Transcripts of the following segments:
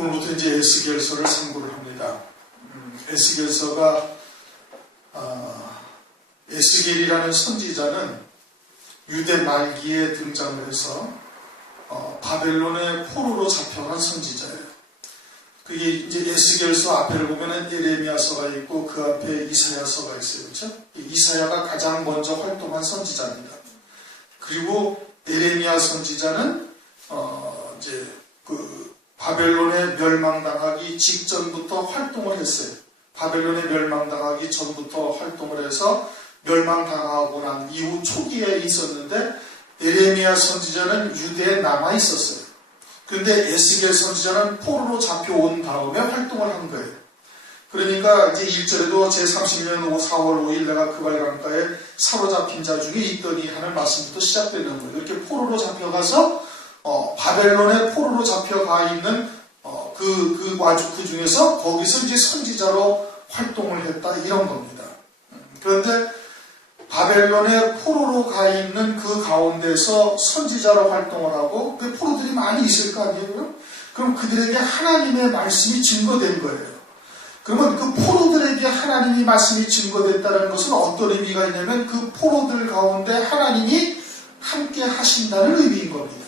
오늘부터 이제 에스겔서를 상고를 합니다. 에스겔서가 에스겔이라는 선지자는 유대 말기에 등장을 해서 바벨론의 포로로 잡혀간 선지자예요. 그게 이제 에스겔서 앞에를 보면은 예레미야서가 있고 그 앞에 이사야서가 있어요. 그렇죠? 이사야가 가장 먼저 활동한 선지자입니다. 그리고 예레미야 선지자는 이제 그 바벨론에 멸망당하기 직전부터 활동을 했어요. 바벨론에 멸망당하기 전부터 활동을 해서 멸망당하고 난 이후 초기에 있었는데 예레미야 선지자는 유대에 남아 있었어요. 그런데 에스겔 선지자는 포로로 잡혀온 다음에 활동을 한 거예요. 그러니까 이제 1절에도 제30년 4월 5일 내가 그발 강가에 사로잡힌 자 중에 있더니 하는 말씀부터 시작되는 거예요. 이렇게 포로로 잡혀가서 바벨론에 포로로 잡혀가 있는 그 중에서 거기서 이제 선지자로 활동을 했다 이런 겁니다. 그런데 바벨론에 포로로 가 있는 그 가운데서 선지자로 활동을 하고 그 포로들이 많이 있을 거 아니에요? 그럼 그들에게 하나님의 말씀이 증거된 거예요. 그러면 그 포로들에게 하나님이 말씀이 증거됐다는 것은 어떤 의미가 있냐면 그 포로들 가운데 하나님이 함께 하신다는 의미인 겁니다.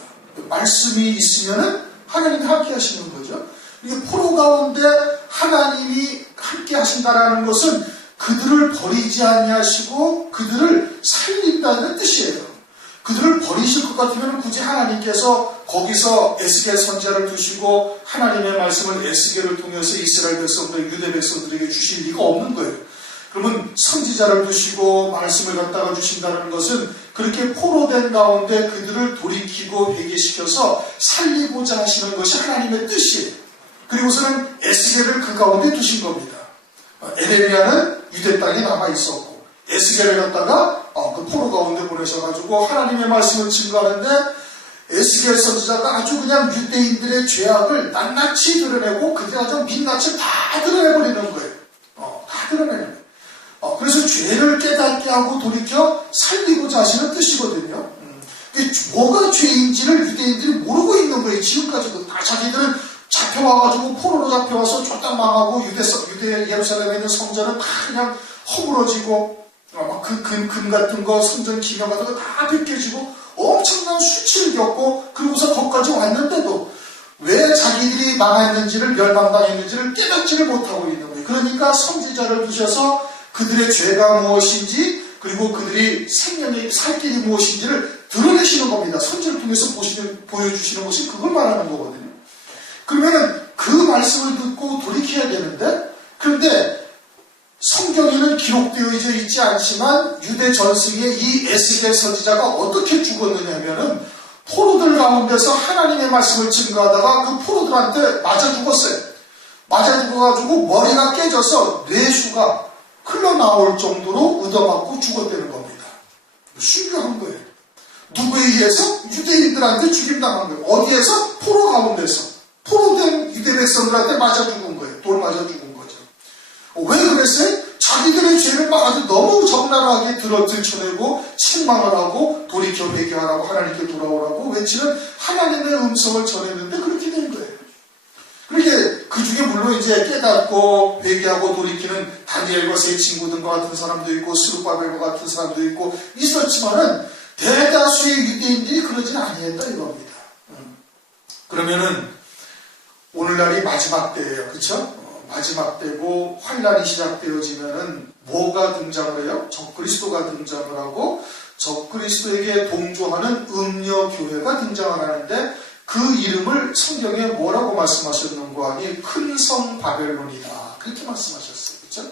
말씀이 있으면은 하나님이 함께 하시는 거죠. 이게 포로 가운데 하나님이 함께 하신다라는 것은 그들을 버리지 아니하시고 그들을 살린다는 뜻이에요. 그들을 버리실 것 같으면 굳이 하나님께서 거기서 에스겔 선지자를 두시고 하나님의 말씀을 에스겔을 통해서 이스라엘 백성들, 유대 백성들에게 주실 리가 없는 거예요. 그러면 선지자를 두시고 말씀을 갖다가 주신다는 것은 그렇게 포로된 가운데 그들을 돌이키고 회개시켜서 살리고자 하시는 것이 하나님의 뜻이에요. 그리고서는 에스겔을 그 가운데 두신 겁니다. 에레미야는 유대 땅에 남아 있었고 에스겔을 갖다가 그 포로 가운데 보내셔가지고 하나님의 말씀을 증거하는데 에스겔 선지자가 아주 그냥 유대인들의 죄악을 낱낱이 드러내고 그들이 아주 민낯을 다 드러내버리는 거예요. 다 드러내는 거예요. 그래서 죄를 깨닫게 하고 돌이켜 살리고자 하시는 뜻이거든요. 뭐가 죄인지를 유대인들이 모르고 있는 거예요. 지금까지도 다 자기들은 잡혀와가지고 포로로 잡혀와서 쫄딱 망하고 유대 예루살렘에 있는 성전은 다 그냥 허물어지고 그 금 같은 거 성전 기명 같은 거 다 벗겨지고 엄청난 수치를 겪고 그러고서 거기까지 왔는데도 왜 자기들이 망했는지를 멸망당했는지를 깨닫지를 못하고 있는 거예요. 그러니까 선지자를 두셔서 그들의 죄가 무엇인지 그리고 그들이 생명의 살 길이 무엇인지를 드러내시는 겁니다. 선지를 통해서 보여주시는 것이 그걸 말하는 거거든요. 그러면 그 말씀을 듣고 돌이켜야 되는데 그런데 성경에는 기록되어져 있지 않지만 유대 전승의 이 에스겔 선지자가 어떻게 죽었느냐 하면은 포로들 가운데서 하나님의 말씀을 증거하다가 그 포로들한테 맞아 죽었어요. 맞아 죽어가지고 머리가 깨져서 뇌수가 흘러나올 정도로 얻어맞고 죽었다는 겁니다. 신기한 거예요. 누구에 의해서? 유대인들한테 죽임당한 거예요. 어디에서? 포로 가운데서. 포로된 유대 백성들한테 맞아 죽은 거예요. 돌 맞아 죽은 거죠. 왜 그랬어요? 자기들의 죄를 막 아주 너무 적나라하게 들춰내고 책망을 하고 돌이켜 회개하라고 하나님께 돌아오라고 외치는 하나님의 음성을 전했는데 그렇게 된 거예요. 그렇게 그 중에 물론 이제 깨닫고 회개하고 돌이키는 다니엘과 세 친구들과 같은 사람도 있고 스룹바벨과 같은 사람도 있고 있었지만은 대다수의 유대인들이 그러진 아니했다 이겁니다. 그러면은 오늘날이 마지막 때예요. 그렇죠? 마지막 때고 환란이 시작되어지면은 뭐가 등장을 해요? 적그리스도가 등장을 하고 적그리스도에게 동조하는 음녀교회가 등장을 하는데 그 이름을 성경에 뭐라고 말씀하셨는가 하니 큰 성 바벨론이다. 그렇게 말씀하셨어요. 그렇죠?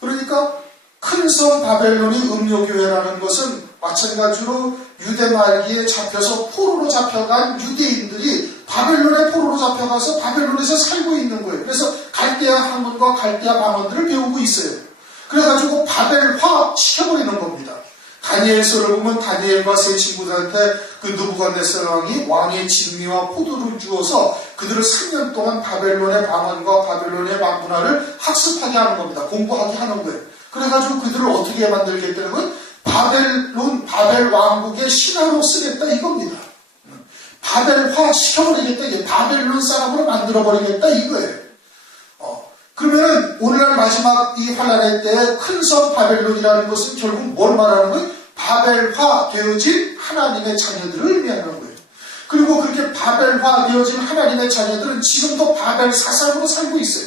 그러니까 큰 성 바벨론이 음녀교회라는 것은 마찬가지로 유대 말기에 잡혀서 포로로 잡혀간 유대인들이 바벨론에 포로로 잡혀가서 바벨론에서 살고 있는 거예요. 그래서 갈대아 학문과 갈대아 방언들을 배우고 있어요. 그래가지고 바벨화 시켜버리는 겁니다. 다니엘서를 보면 다니엘과 세 친구들한테 그 느부갓네살 왕이 왕의 진미와 포도를 주어서 그들을 3년 동안 바벨론의 방언과 바벨론의 문화를 학습하게 하는 겁니다. 공부하게 하는 거예요. 그래가지고 그들을 어떻게 만들겠다는 건 바벨 왕국의 신하로 쓰겠다 이겁니다. 바벨화 시켜버리겠다, 이게 바벨론 사람으로 만들어버리겠다 이거예요. 그러면 오늘날 마지막 이 환란의 때 큰 성 바벨론이라는 것은 결국 뭘 말하는 거예요? 바벨화 되어진 하나님의 자녀들을 의미하는 거예요. 그리고 그렇게 바벨화 되어진 하나님의 자녀들은 지금도 바벨 사상으로 살고 있어요.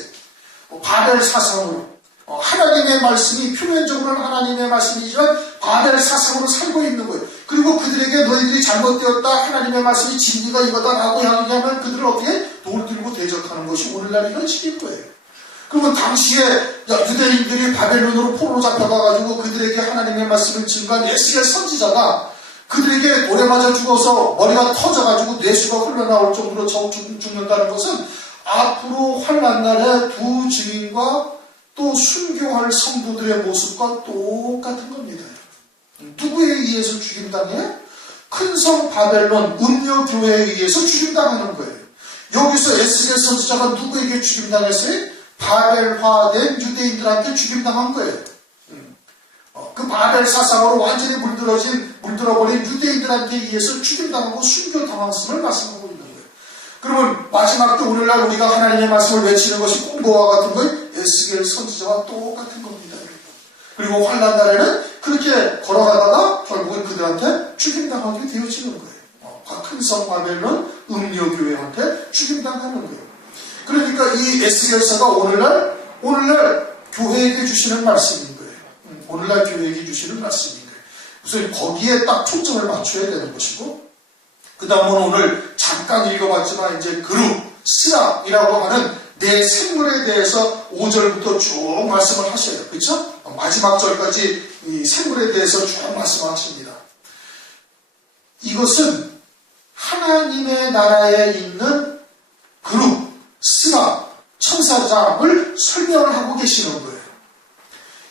바벨 사상으로. 하나님의 말씀이 표면적으로는 하나님의 말씀이지만 바벨 사상으로 살고 있는 거예요. 그리고 그들에게 너희들이 잘못되었다, 하나님의 말씀이 진리가 이거다 라고 이야기하면 그들을 어떻게 돌 들고 대적하는 것이 오늘날의 현실인 거예요. 그러면 당시에 유대인들이 바벨론으로 포로로 잡혀가가지고 그들에게 하나님의 말씀을 증거한 에스겔 선지자가 그들에게 돌에 맞아 죽어서 머리가 터져가지고 뇌수가 흘러나올 정도로 죽는다는 것은 앞으로 환난 날에 두 증인과 또 순교할 성도들의 모습과 똑같은 겁니다. 누구에 의해서 죽임당해요? 큰 성 바벨론 음녀교회에 의해서 죽임당하는 거예요. 여기서 에스겔 선지자가 누구에게 죽임당했어요? 바벨화된 유대인들한테 죽임당한 거예요. 그 바벨 사상으로 완전히 물들어버린 유대인들한테 의해서 죽임당하고 순교당했음을 말씀하고 있는 거예요. 그러면 마지막 때 오늘날 우리가 하나님의 말씀을 외치는 것이 공고와 같은 거예요. 에스겔 선지자와 똑같은 겁니다. 그리고 환난 날에는 그렇게 걸어가다가 결국은 그들한테 죽임당하게 되어지는 거예요. 큰 성 바벨론 음녀교회한테 죽임당하는 거예요. 그러니까 이 에스겔서가 오늘날 교회에게 주시는 말씀인 거예요. 오늘날 교회에게 주시는 말씀인 거예요. 그래서 거기에 딱 초점을 맞춰야 되는 것이고, 그 다음은 오늘 잠깐 읽어봤지만 이제 그룹, 스락이라고 하는 내 생물에 대해서 5절부터 쭉 말씀을 하셔요. 그렇죠? 마지막 절까지 이 생물에 대해서 쭉 말씀하십니다. 이것은 하나님의 나라에 있는 그룹, 스나, 천사장을 설명을 하고 계시는 거예요.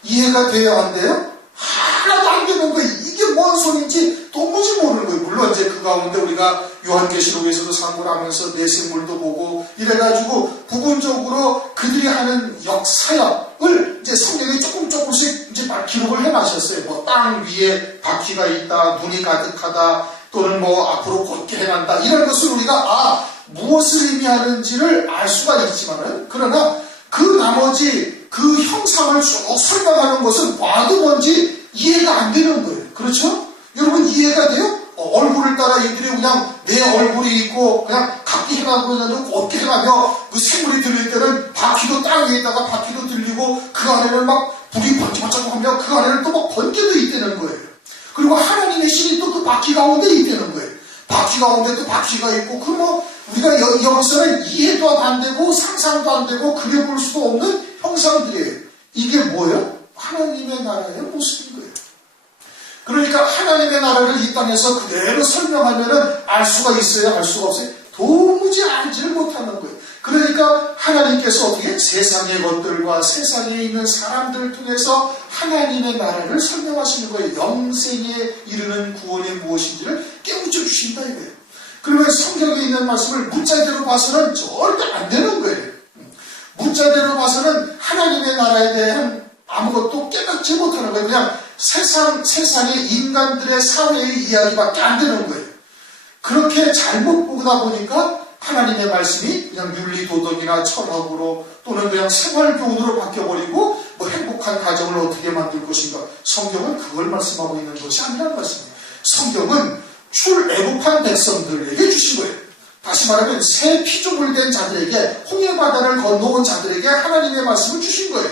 이해가 돼야 한대요? 하나도 안 되는 거예요. 이게 뭔 소리인지 도무지 모르는 거예요. 물론 이제 그 가운데 우리가 요한계시록에서도 상고를 하면서 내생물도 보고 이래가지고 부분적으로 그들이 하는 역사역을 이제 성경에 조금씩 이제 기록을 해놔셨어요. 뭐 땅 위에 바퀴가 있다, 눈이 가득하다, 또는 뭐 앞으로 곧게 해난다, 이런 것을 우리가 무엇을 의미하는지를 알 수가 있지만은, 그러나 그 나머지 그 형상을 쭉 설명하는 것은 봐도 뭔지 이해가 안 되는 거예요. 그렇죠? 여러분 이해가 돼요? 얼굴을 따라 이들이 그냥 내 얼굴이 있고 그냥 각기 해가고 있는데 곧게 해가며 그 생물이 들릴 때는 바퀴도 땅 위에 있다가 바퀴도 들리고 그 안에는 막 불이 번쩍번쩍 하며 그 안에는 또 막 번개도 있다는 거예요. 그리고 하나님의 신이 또 그 바퀴 가운데 있다는 거예요. 바퀴 가운데 또 바퀴가 있고, 그 뭐 우리가 여기서는 이해도 안 되고 상상도 안 되고 그려볼 수도 없는 형상들이에요. 이게 뭐예요? 하나님의 나라의 모습인 거예요. 그러니까 하나님의 나라를 이 땅에서 그대로 설명하면은 알 수가 있어요? 알 수가 없어요? 도무지 알지를 못하는 거예요. 그러니까 하나님께서 어떻게 세상의 것들과 세상에 있는 사람들을 통해서 하나님의 나라를 설명하시는 거예요. 영생에 이르는 구원이 무엇인지를 깨우쳐 주신다 이거예요. 그러면 성경에 있는 말씀을 문자대로 봐서는 절대 안 되는 거예요. 문자대로 봐서는 하나님의 나라에 대한 아무것도 깨닫지 못하는 거예요. 그냥 세상의 인간들의 사회의 이야기밖에 안 되는 거예요. 그렇게 잘못 보다 보니까 하나님의 말씀이 그냥 윤리도덕이나 철학으로 또는 그냥 생활교훈으로 바뀌어버리고 뭐 행복한 가정을 어떻게 만들 것인가. 성경은 그걸 말씀하고 있는 것이 아니라는 말씀이에요. 성경은 출애굽한 백성들에게 주신 거예요. 다시 말하면 새 피조물 된 자들에게, 홍해바다를 건너온 자들에게 하나님의 말씀을 주신 거예요.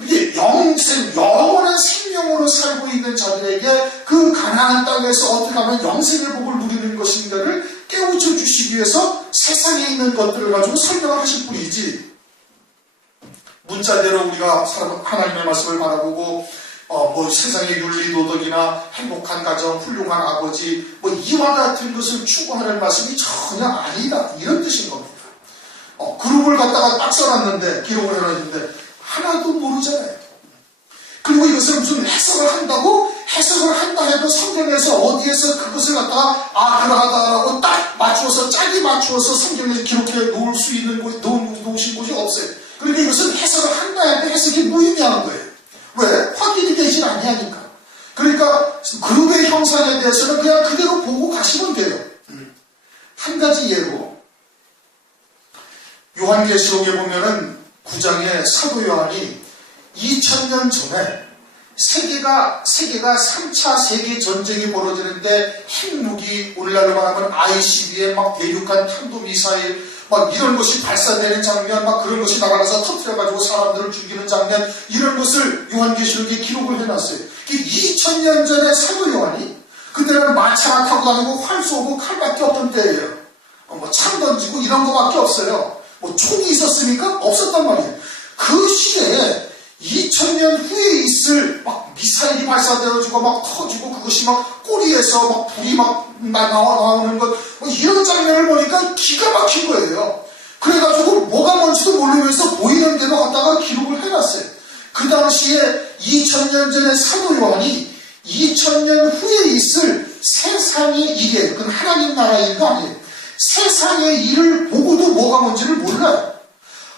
이게 영원한 생명으로 살고 있는 자들에게 그 가나안 땅에서 어떻게 하면 영생의 복을 누리는 것인가를 깨우쳐 주시기 위해서 세상에 있는 것들을 가지고 설명을 하실 뿐이지, 문자대로 우리가 하나님의 말씀을 바라보고 뭐 세상의 윤리도덕이나 행복한 가정, 훌륭한 아버지 뭐 이와 같은 것을 추구하는 말씀이 전혀 아니다, 이런 뜻인 겁니다. 그룹을 갖다가 딱 써놨는데, 기록을 해놨는데 하나도 모르잖아요. 그리고 이것을 무슨 해석을 한다고? 해석을 한다 해도 성경에서 어디에서 그것을 갖다가 그러하다라고 딱 맞추어서, 짝이 맞추어서 성경에 기록해 놓을 수 있는 곳, 놓으신 곳이 없어요. 그러니까 이것은 해석을 한다 해도 해석이 무의미한 거예요. 왜? 확인이 되질 아니하니까. 그러니까 그룹의 형상에 대해서는 그냥 그대로 보고 가시면 돼요. 한 가지 예로 요한계시록에 보면은 9장의 사도 요한이 2000년 전에 세계가 3차 세계 전쟁이 벌어지는데 핵무기, 오늘날로 말하면 ICBM, 막 대륙간 탄도미사일, 막 이런 것이 발사되는 장면, 막 그런 것이 나가서 터뜨려가지고 사람들을 죽이는 장면, 이런 것을 요한계시록에 기록을 해놨어요. 2000년 전에 사도 요한이, 그때는 마차나 타고 다니고 활 쏘고 칼밖에 없던 때예요. 뭐 창 던지고 이런 거밖에 없어요. 뭐 총이 있었습니까? 없었단 말이에요. 그 시대에 2000년 후에 있을 막 미사일이 발사되어지고 막 터지고 그것이 막 꼬리에서 막 불이 막 나오는 것, 뭐 이런 장면을 보니까 기가 막힌 거예요. 그래가지고 뭐가 뭔지도 모르면서 보이는 대로 갖다가 기록을 해놨어요. 그 당시에 2000년 전에 사도 요한이 2000년 후에 있을 세상의 일이에요. 그건 하나님 나라의 일도 아니에요. 세상의 일을 보고도 뭐가 뭔지를 몰라요.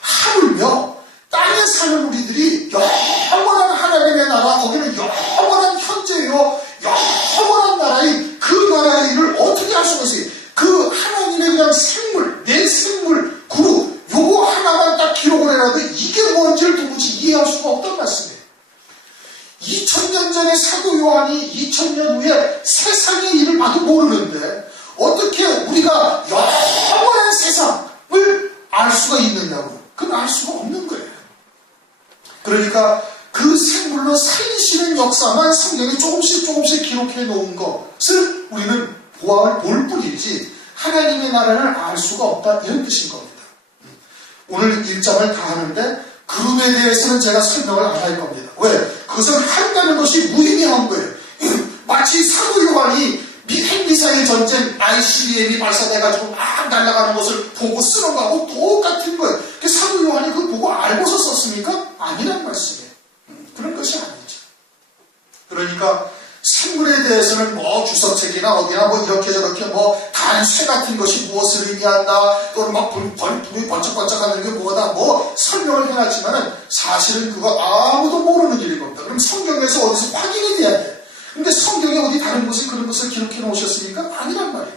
하물며 땅에 사는 우리들이 영원한 하나님의 나라, 거기는 영원한 현재요, 영원한 나라인 그 나라의 일을 어떻게 할 수가 있어요? 그 하나님의 그냥 생물, 내 생물, 그룹, 요거 하나만 딱 기록을 해놔도 이게 뭔지를 도무지 이해할 수가 없단 말씀이에요. 2000년 전에 사도 요한이 2000년 후에 세상의 일을 봐도 모르는데 어떻게 우리가 영원한 세상을 알 수가 있느냐고. 그건 알 수가 없는 거예요. 그러니까 그 생물로 살리시는 역사만 성경에 조금씩 기록해 놓은 것을 우리는 볼 뿐이지 하나님의 나라를 알 수가 없다, 이런 뜻인 겁니다. 오늘 1장을 다 하는데 그룹에 대해서는 제가 설명을 안 할 겁니다. 왜? 그것은 한다는 것이 무의미한 거예요. 마치 사도 요한이 핵미사일 전쟁 ICBM이 발사돼가지고 막 날아가는 것을 보고 쓰는 거하고 똑같은 거예요. 사도 요한이 그거 보고 알고서 썼습니까? 아니란 말씀이에요. 그런 것이 아니죠. 그러니까 생물에 대해서는 뭐 주석책이나 어디나 뭐 이렇게 저렇게 뭐 단쇠 같은 것이 무엇을 의미한다, 또는 막 불이 번쩍번쩍하는 게 뭐다, 뭐 설명을 해놨지만은 사실은 그거 아무도 모르는 일인 겁니다. 그럼 성경에서 어디서 확인이 돼야 돼. 근데 성경에 어디 다른 곳에 그런 것을 기록해 놓으셨습니까? 아니란 말이에요.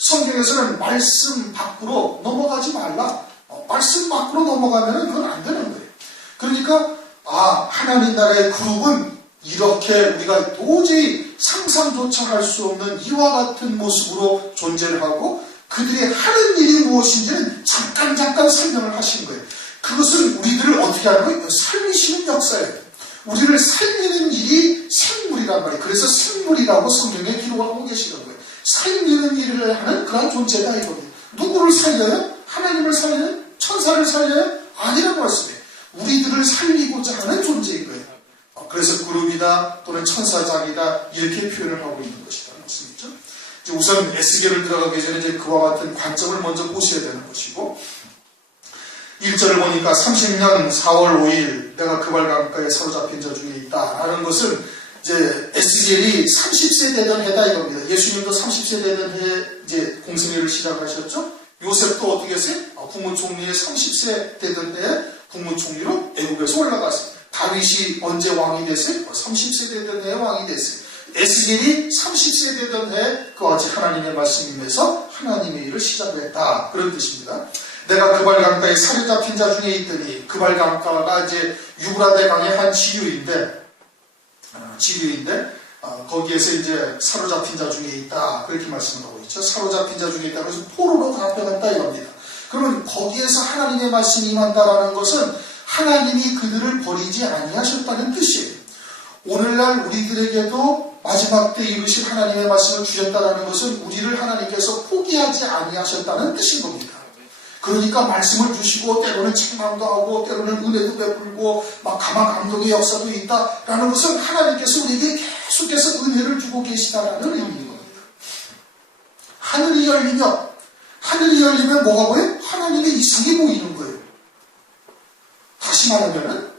성경에서는 말씀 밖으로 넘어가지 말라. 말씀 밖으로 넘어가면 그건 안 되는 거예요. 그러니까 하나님 나라의 그룹은 이렇게 우리가 도저히 상상조차 할 수 없는 이와 같은 모습으로 존재를 하고 그들이 하는 일이 무엇인지는 잠깐 설명을 하신 거예요. 그것은 우리들을 어떻게 하는 거예요? 살리시는 역사예요. 우리를 살리는 일이 생물이란 말이에요. 그래서 생물이라고 성경에 기록을 하고 계시는 거예요. 살리는 일을 하는 그런 존재다 이겁니다. 누구를 살려요? 하나님을 살려요? 천사를 살려요? 아니라는 말씀이에요. 우리들을 살리고자 하는 존재인 거예요. 그래서 그룹이다 또는 천사장이다 이렇게 표현을 하고 있는 것이다 말씀이죠. 우선 에스겔을 들어가기 전에 이제 그와 같은 관점을 먼저 보셔야 되는 것이고, 1절을 보니까 30년 4월 5일 내가 그발 강가에 사로잡힌 자 중에 있다 라는 것은 이제 에스겔이 30세 되던 해다 이겁니다. 예수님도 30세 되던 해에 이제 공생애를 시작하셨죠. 요셉도 어떻게 했어요? 국무총리에 30세 되던 해에 국무총리로 애국에서 올라갔어요. 다윗이 언제 왕이 됐어요? 30세 되던 해에 왕이 됐어요. 에스겔이 30세 되던 해에 그와 같이 하나님의 말씀임에서 하나님의 일을 시작했다, 그런 뜻입니다. 내가 그발 강가에 사로잡힌 자 중에 있더니, 그발 강가가 이제 유브라데 강의 한 지류인데 거기에서 이제 사로잡힌 자 중에 있다, 그렇게 말씀을 하고 있죠. 사로잡힌 자 중에 있다, 그래서 포로로 잡혀갔다 이겁니다. 그러면 거기에서 하나님의 말씀이 임한다라는 것은 하나님이 그들을 버리지 아니하셨다는 뜻이에요. 오늘날 우리들에게도 마지막 때 이루실 하나님의 말씀을 주셨다는 것은 우리를 하나님께서 포기하지 아니하셨다는 뜻인 겁니다. 그러니까 말씀을 주시고 때로는 책망도 하고 때로는 은혜도 베풀고 막 가만 감동의 역사도 있다라는 것은 하나님께서 우리에게 계속해서 은혜를 주고 계시다라는 의미인 겁니다. 하늘이 열리면 뭐가 보여요? 하나님의 이상이 보이는 거예요. 다시 말하면은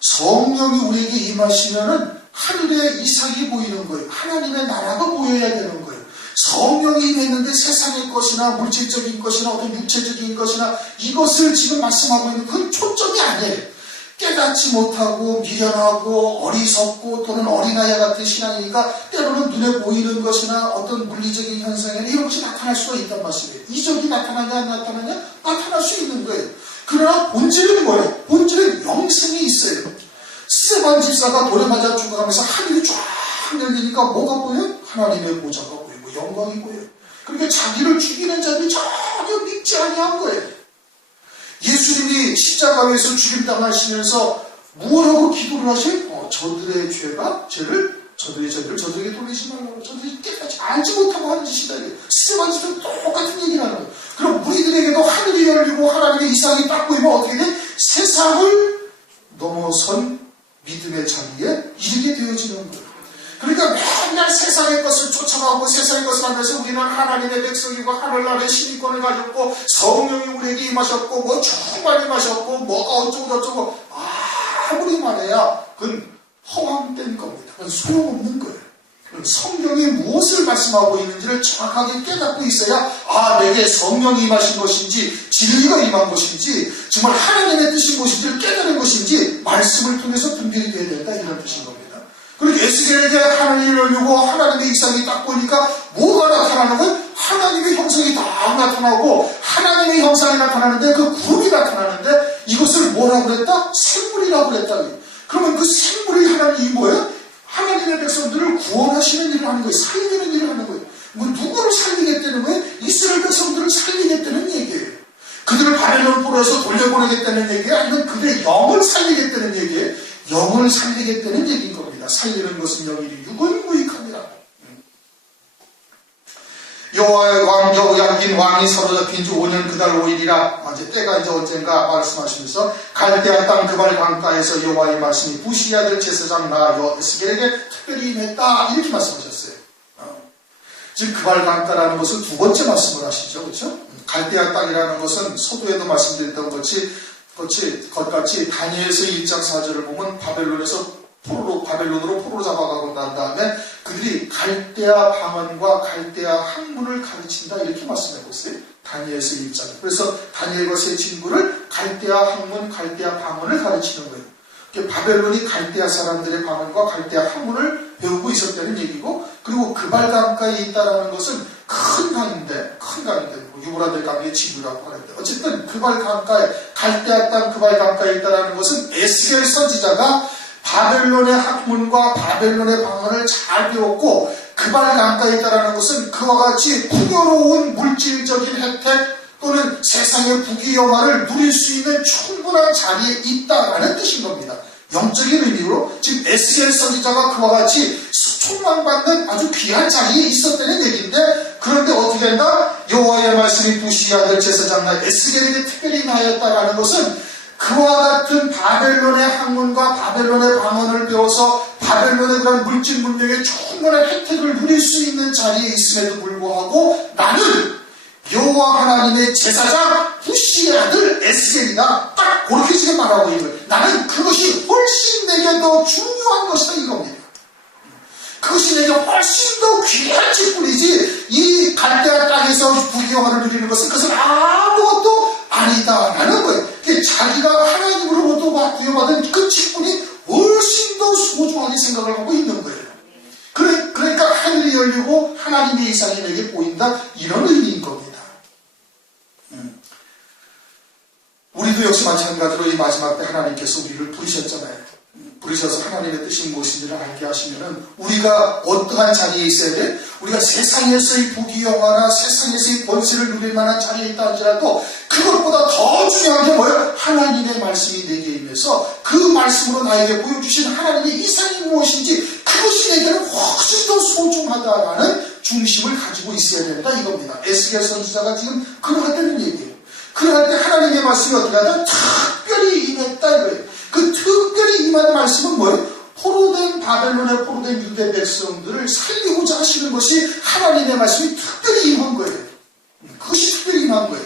성령이 우리에게 임하시면은 하늘의 이상이 보이는 거예요. 하나님의 나라가 보여야 되는 거예요. 성령이 임했는데 세상의 것이나 물질적인 것이나 어떤 육체적인 것이나 이것을 지금 말씀하고 있는 그건 초점이 아니에요. 깨닫지 못하고 미련하고 어리석고 또는 어린아이 같은 신앙이니까 때로는 눈에 보이는 것이나 어떤 물리적인 현상이나 이런 것이 나타날 수가 있단 말씀이에요. 이적이 나타나냐 안 나타나냐? 나타날 수 있는 거예요. 그러나 본질은 뭐예요? 본질은 영생이 있어요. 스테반 집사가 돌에 맞아 죽어가면서 하늘이 쫙 열리니까 뭐가 보여요? 하나님의 보좌가 보이고 영광이 보여요. 그러니까 자기를 죽이는 자들이 전혀 믿지 아니한 거예요. 예수님이 십자가에서 죽임당하시면서 무엇하고 기도를 하셔요? 저들의 죄를 저들에게 돌리지 말라고. 저들이 깨닫지 알지 못하고 하는 짓이다. 스테반 집사도 똑같은 얘기를 하는 거예요. 그럼 우리들에게도 하늘이 열리고 하나님의 이상이 딱 보이면 어떻게 돼? 세상을 넘어선 믿음의 자리에 이르게 되어지는 거예요. 그러니까 맨날 세상의 것을 쫓아가고 세상의 것을 하면서 우리는 하나님의 백성이고 하늘나라의 신권을 가졌고 성령이 우리에게 임하셨고 뭐 충만히 임하셨고 뭐가 어쩌고 저쩌고 아무리 말해야 그건 허황된 겁니다. 그건 소용없는 거예요. 성경이 무엇을 말씀하고 있는지를 정확하게 깨닫고 있어야 내게 성령이 임하신 것인지 진리가 임한 것인지 정말 하나님의 뜻인 것인지를 깨달은 것인지 말씀을 통해서 분별이 되어야 된다 이런 뜻인 겁니다. 그리고 에스겔에게 하나님이 열리고 하나님의 이상이 딱 보니까 뭐가 나타나는 거예요? 하나님의 형상이 다 나타나고 하나님의 형상이 나타나는데 그 구름이 나타나는데 이것을 뭐라고 그랬다? 샘물이라고 그랬다. 그러면 그 샘물이 하나님이 뭐예요? 하나님의 백성들을 구원하시는 일을 하는 거예요. 살리는 일을 하는 거예요. 뭐 누구를 살리겠다는 거예요? 이스라엘 백성들을 살리겠다는 얘기예요. 그들을 바벨론 포로에서 돌려보내겠다는 얘기예요? 아니면 그들의 영을 살리겠다는 얘기예요? 영을 살리겠다는 얘기인 겁니다. 살리는 것은 영이니 육은 무익합니다. 여호와의 왕 여호야긴 왕이 사로잡힌 지 5년 그달 5일이라 이제 때가 이제 언젠가 말씀하시면서 갈대아 땅 그발 강가에서 여호와의 말씀이 부시 아들 제사장 나 에스겔에게 특별히 임했다 이렇게 말씀하셨어요. 지금 그발 강가라는 것은 두 번째 말씀을 하시죠, 그렇죠? 갈대아 땅이라는 것은 서두에도 말씀드렸던 것같이 다니엘서 1장 4절을 보면 바벨론으로 포로로 잡아가고 난 다음에 그들이 갈대아 방언과 갈대아 학문을 가르친다 이렇게 말씀하고 있어요. 다니엘서 1장. 그래서 다니엘과 세 친구를 갈대아 학문, 갈대아 방언을 가르치는 거예요. 바벨론이 갈대아 사람들의 방언과 갈대아 학문을 배우고 있었다는 얘기고, 그리고 그발 강가에 있다라는 것은 큰 강인데 유브라데 강의 지구라고 하는데 어쨌든 그발 강가에 갈대아 땅 그발 강가에 있다라는 것은 에스겔 선지자가 바벨론의 학문과 바벨론의 방언을 잘 배웠고 그발 강가에 있다라는 것은 그와 같이 풍요로운 물질적인 혜택 또는 세상의 부귀영화를 누릴 수 있는 충분한 자리에 있다라는 뜻인 겁니다. 영적인 의미로 지금 에스겔 선지자가 그와 같이 촉망받는 아주 귀한 자리에 있었다는 얘기인데, 그런데 어떻게 했나? 여호와의 말씀이 부시 아들 제사장 나 에스겔에게 특별히 임하였다라는 것은 그와 같은 바벨론의 학문과 바벨론의 방언을 배워서 바벨론의 그런 물질 문명의 충분한 혜택을 누릴 수 있는 자리에 있음에도 불구하고 나는 여호와 하나님의 제사장 부시의 아들 에스겔이다. 딱 그렇게 지금 말하고 있는 거예요. 나는 그것이 훨씬 내게 더 중요한 것이다 이겁니다. 그것이 내게 훨씬 더 귀할지 뿐이지 이 갈대아 땅에서 부귀영화를 누리는 것은 그것은 아무것도 아니다라는 거예요. 자기가 하나님으로부터 부여받은 그 직분이 훨씬 더 소중하게 생각을 하고 있는 거예요. 그러니까 하늘이 열리고 하나님의 이상이 내게 보인다 이런 의미인 겁니다. 우리도 역시 마찬가지로 이 마지막 때 하나님께서 우리를 부르셨잖아요. 부르셔서 하나님의 뜻이 무엇인지를 알게 하시면은 우리가 어떠한 자리에 있어야 돼? 우리가 세상에서의 부귀영화나 세상에서의 권세를 누릴 만한 자리에 있다 할지라도 그것보다 더 중요한 게 뭐예요? 하나님의 말씀이 내게 임해서 그 말씀으로 나에게 보여주신 하나님의 이상이 무엇인지 그것이 내게는 훨씬 더 소중하다라는 중심을 가지고 있어야 된다 이겁니다. 에스겔 선지자가 지금 그러하다는 얘기예요. 그럴 때 하나님의 말씀이 어떻게 하다? 특별히 임했다 이거예요. 그 특별히 임한 말씀은 뭐예요? 바벨론에 포로된 유대 백성들을 살리고자 하시는 것이 하나님의 말씀이 특별히 임한 거예요. 그것이 특별히 임한 거예요.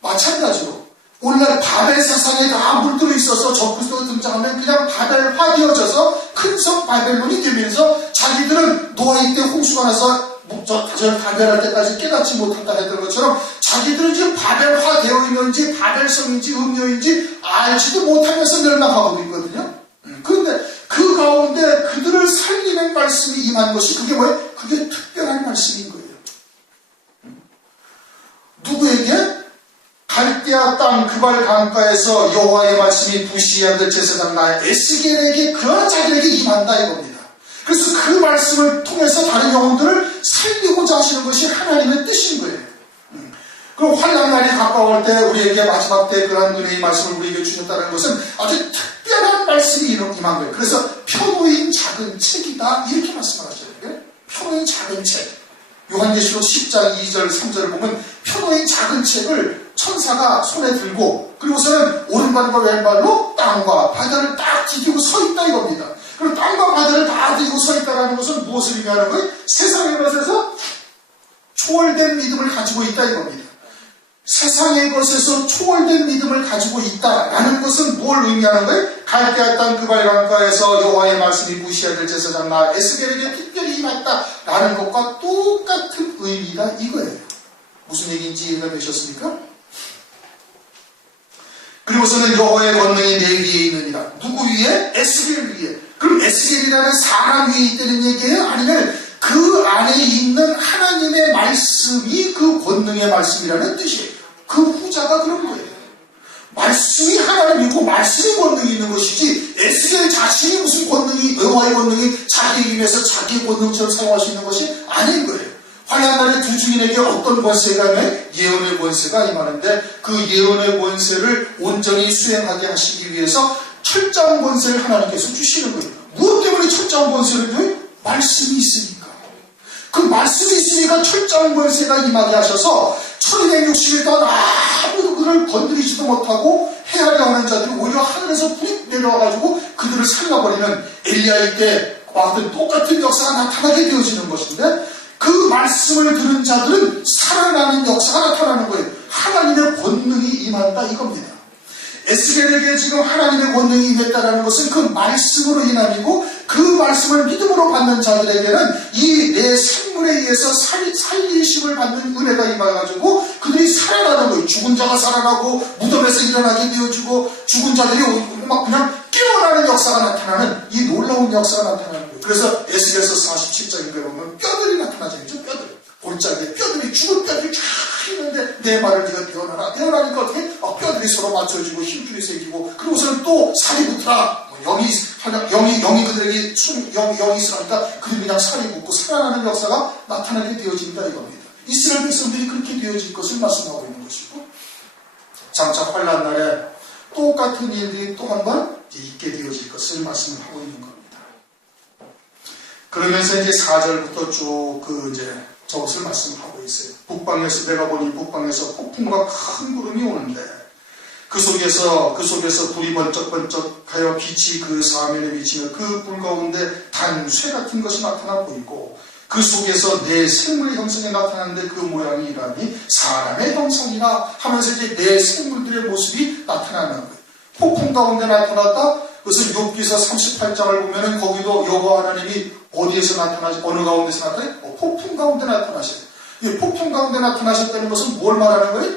마찬가지로 오늘날 바벨 세상에 다 물들어 있어서 적그리스도가 등장하면 그냥 바벨화 되어져서 큰 성 바벨론이 되면서 자기들은 노아의 때 홍수가 나서 가정을 파멸할 때까지 깨닫지 못한다 했던 것처럼 자기들은 지금 바벨화 되어 있는지 바벨성인지 음료인지 알지도 못하면서 멸망하고 있거든요. 그런데 그 가운데 그들을 살리는 말씀이 임한 것이 그게 뭐예요? 그게 특별한 말씀인 거예요. 누구에게? 갈대아 땅 그발 강가에서 여호와의 말씀이 부시 아들 제사장 나 에스겔에게 그런 자들에게 임한다 이겁니다. 그래서 그 말씀을 통해서 다른 영혼들을 살리고자 하시는 것이 하나님의 뜻인 거예요. 그럼 환난 날이 가까울 때 우리에게 마지막 때 그러한 은혜의 말씀을 우리에게 주셨다는 것은 아주 특별한 말씀이 임한 거예요. 그래서 표노인 작은 책이다 이렇게 말씀을 하셔야 돼요. 표노인 작은 책. 요한계시록 10장 2절 3절을 보면 표노인 작은 책을 천사가 손에 들고 그리고서는 오른발과 왼발로 땅과 바다를 딱 디디고 서 있다 이겁니다. 그럼 땅과 바다를 다 디디고 서 있다는 것은 무엇을 의미하는 거예요? 세상의 것에서 초월된 믿음을 가지고 있다 이겁니다. 세상의 것에서 초월된 믿음을 가지고 있다라는 것은 뭘 의미하는 거예요? 갈대아 땅 그발 강가에서 여호와의 말씀이 부시아야 될 제사장 나 에스겔에게 특별히 임했다라는 것과 똑같은 의미다 이거예요. 무슨 얘기인지 이해가 되셨습니까? 그리고서는 여호와의 권능이 내 위에 있느니라. 누구 위에? 에스겔 위에. 그럼 에스겔이라는 사람 위에 있다는 얘기예요? 아니면 그 안에 있는 하나님의 말씀이 그 권능의 말씀이라는 뜻이에요. 그 후자가 그런 거예요. 말씀이 하나님이고 말씀이 권능이 있는 것이지 에스겔 자신이 무슨 권능이 여호와의 권능이 자기에게 임해서 자기의 권능처럼 사용할 수 있는 것이 아닌 거예요. 환난날에 두 증인에게 어떤 권세가 있나요? 예언의 권세가 임하는데 그 예언의 권세를 온전히 수행하게 하시기 위해서 철저한 권세를 하나님께서 주시는 거예요. 무엇 때문에 철저한 권세를 줘요? 말씀이 있으니까. 그 말씀이 있으니까 철저한 권세가 임하게 하셔서 1260일 동안 아무도 그를 건드리지도 못하고 헤아려 하는 자들이 오히려 하늘에서 불이 내려와가지고 그들을 살려버리는 엘리야의 때와 같은 똑같은 역사가 나타나게 되어지는 것인데 그 말씀을 들은 자들은 살아나는 역사가 나타나는 거예요. 하나님의 권능이 임한다 이겁니다. 에스겔에게 지금 하나님의 권능이 임했다는 것은 그 말씀으로 인함이고 그 말씀을 믿음으로 받는 자들에게는 이 내 생물에 의해서 살리심을 받는 은혜가 임해가지고 그들이 살아나는 거예요. 죽은 자가 살아나고 무덤에서 일어나게 되어지고 죽은 자들이 막 그냥 깨어나는 역사가 나타나는 이 놀라운 역사가 나타나는 거예요. 그래서 에스겔서 47장에 보면 뼈들이 나타나죠. 뼈들. 골짜기에 뼈들이 죽은 뼈들이 쫙 있는데 내 말을 네가 떼어놔라. 떼어나니까 어떻게? 뼈들이 서로 맞춰지고 힘줄이 생기고 그리고서는 또 살이 붙어라. 영이 그들에게 영이 있으니까 그들이 그냥 살이 붙고 살아나는 역사가 나타나게 되어진다 이겁니다. 이스라엘 백성들이 그렇게 되어질 것을 말씀하고 있는 것이고 장차 환난 날에 똑같은 일들이 또 한 번 있게 되어질 것을 말씀하고 있는 겁니다. 그러면서 이제 4절부터 쭉 저것을 말씀하고 있어요. 북방에서 내가 보니 북방에서 폭풍과 큰 구름이 오는데 그 속에서 불이 번쩍번쩍하여 빛이 그 사면에 비치며 그 불 가운데 단쇠 같은 것이 나타나 보이고 그 속에서 내 생물의 형상이 나타나는데 그 모양이 이라니 사람의 형상이라 하면서 이제 내 생물들의 모습이 나타나는 거예요. 폭풍 가운데 나타났다. 그것은 욥기서 38장을 보면은 거기도 여호와 하나님이 어디에서 나타나시 어느 가운데서 나타나요? 폭풍 가운데 나타나셔요. 이 폭풍 가운데 나타나셨다는 것은 뭘 말하는 거예요?